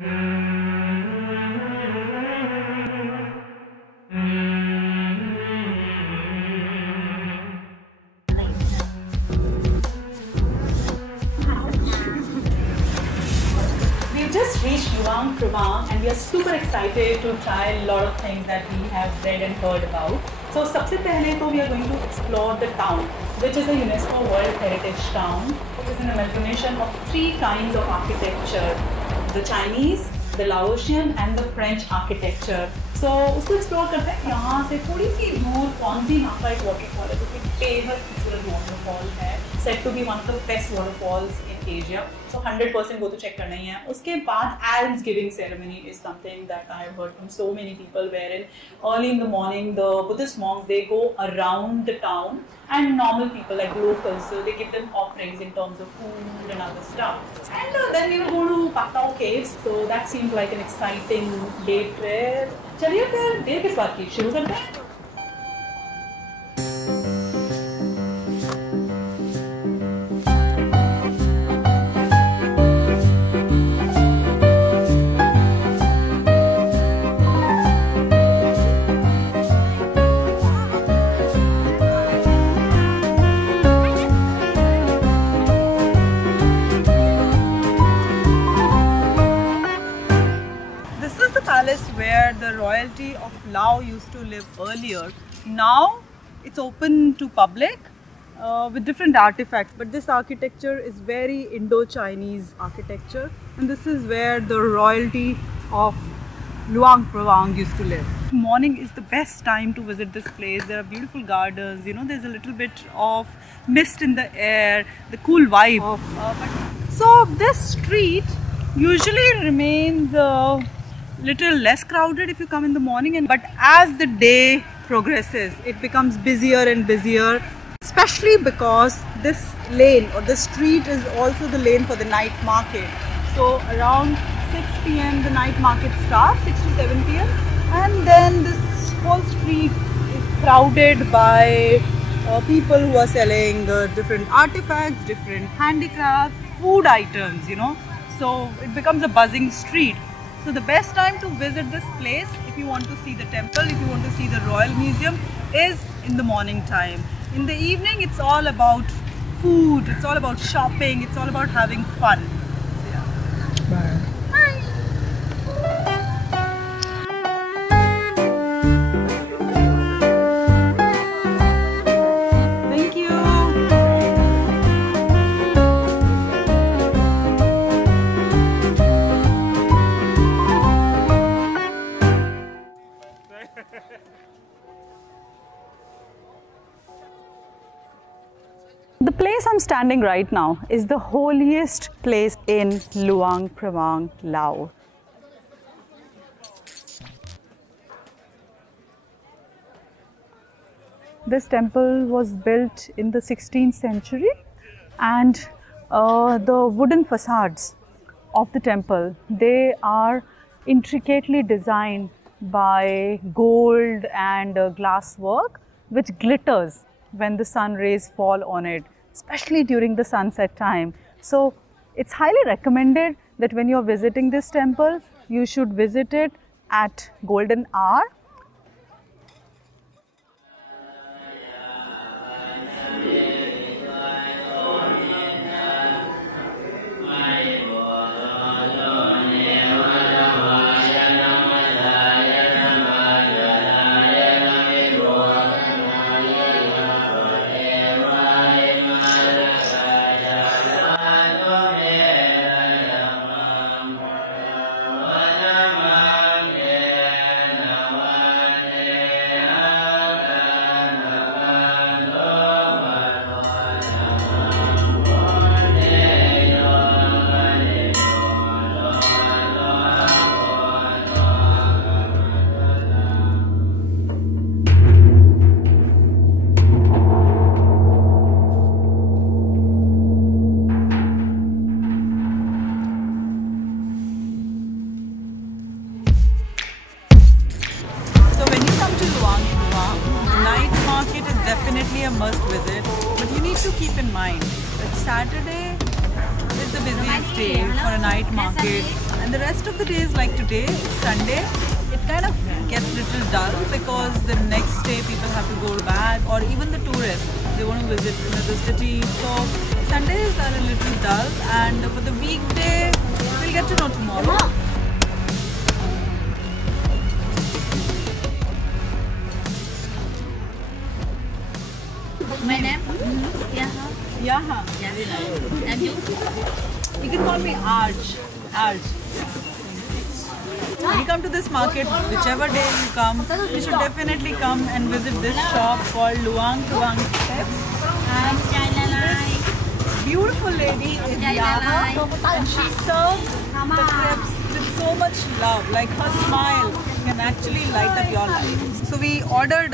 We've just reached Luang Prabang and we are super excited to try a lot of things that we have read and heard about. So, सबसे पहले तो we are going to explore the town, which is a UNESCO World Heritage Town, which is an amalgamation of three kinds of architecture: the Chinese, the Laotian, and the French architecture. So, उसको explore करते हैं. यहाँ से थोड़ी सी दूर कौनसी यहाँ का एक waterfall है, जो कि बेहद खूबसूरत waterfall है, said to be one of the best waterfalls in Asia. So 100% वो तो check करना ही है. उसके बाद alms giving ceremony is something that I have heard from so many people, wherein early in the morning the Buddhist monks, they go around the town and normal people like locals, so they give them offerings in terms of food and other stuff. And then we will go to Patao Caves. So that seems like an exciting day trip. चलिए फिर देर किस बात की, शुरू करते हैं. Where the royalty of Lao used to live earlier. Now it's open to public with different artifacts, but this architecture is very Indo-Chinese architecture, and this is where the royalty of Luang Prabang used to live. Morning is the best time to visit this place. There are beautiful gardens, you know, there's a little bit of mist in the air, the cool vibe. So this street usually remains little less crowded if you come in the morning, but as the day progresses it becomes busier and busier, especially because this lane or the street is also the lane for the night market. So around 6 PM the night market starts, 6 to 7 PM, and then this whole street is crowded by people who are selling different artifacts, different handicrafts, food items, you know, so it becomes a buzzing street. So the best time to visit this place, if you want to see the temple, if you want to see the Royal Museum, is in the morning time. In the evening, it's all about food, it's all about shopping, it's all about having fun. So, yeah. Bye. The place I'm standing right now is the holiest place in Luang Prabang, Laos. This temple was built in the 16th century, and the wooden facades of the temple, they are intricately designed by gold and glass work, which glitters when the sun rays fall on it, especially during the sunset time. So it's highly recommended that when you're visiting this temple, you should visit it at golden hour. Definitely a must visit, but you need to keep in mind that Saturday is the busiest day for a night market. And the rest of the days, like today, it's Sunday, it kind of gets a little dull because the next day people have to go back, or even the tourists, they want to visit another city. So Sundays are a little dull, and for the weekday, we'll get to know tomorrow. My name? Yaha. And you? You can call me Arj. Arj. When you come to this market, whichever day you come, you should definitely come and visit this shop called Luang Prabang Crepes. And this beautiful lady is Yaha, and she serves the crepes with so much love. Like her smile can actually light up your life. So we ordered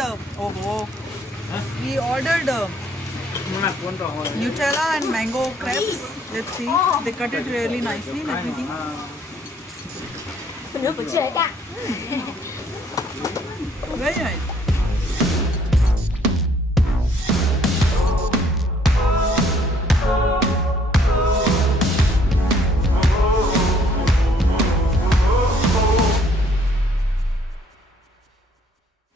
Nutella and mango crepes. Let's see. They cut it really nicely. Let me see. Very nice.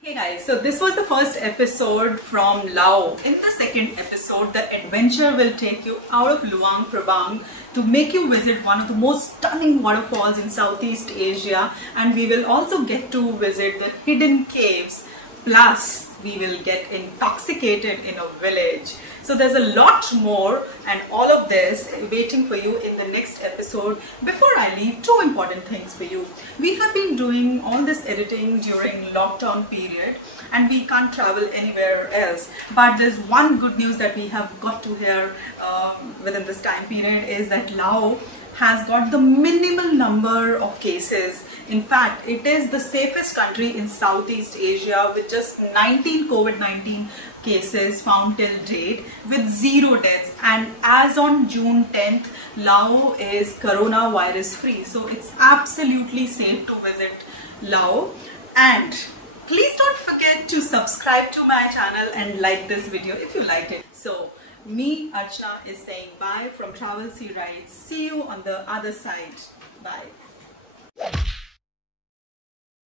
Hey guys, so this was the first episode from Laos. In the second episode, the adventure will take you out of Luang Prabang to make you visit one of the most stunning waterfalls in Southeast Asia, and we will also get to visit the hidden caves. Plus, we will get intoxicated in a village. So there's a lot more, and all of this waiting for you in the next episode. Before I leave, two important things for you. We have been doing all this editing during lockdown period, and we can't travel anywhere else. But there's one good news that we have got to hear within this time period is that Laos has got the minimal number of cases. In fact, it is the safest country in Southeast Asia with just 19 COVID-19 cases found till date with 0 deaths. And as on June 10th, Laos is coronavirus free. So it's absolutely safe to visit Laos. And please don't forget to subscribe to my channel and like this video if you liked it. So me, Archana, is saying bye from Travel Sea Rides. See you on the other side. Bye.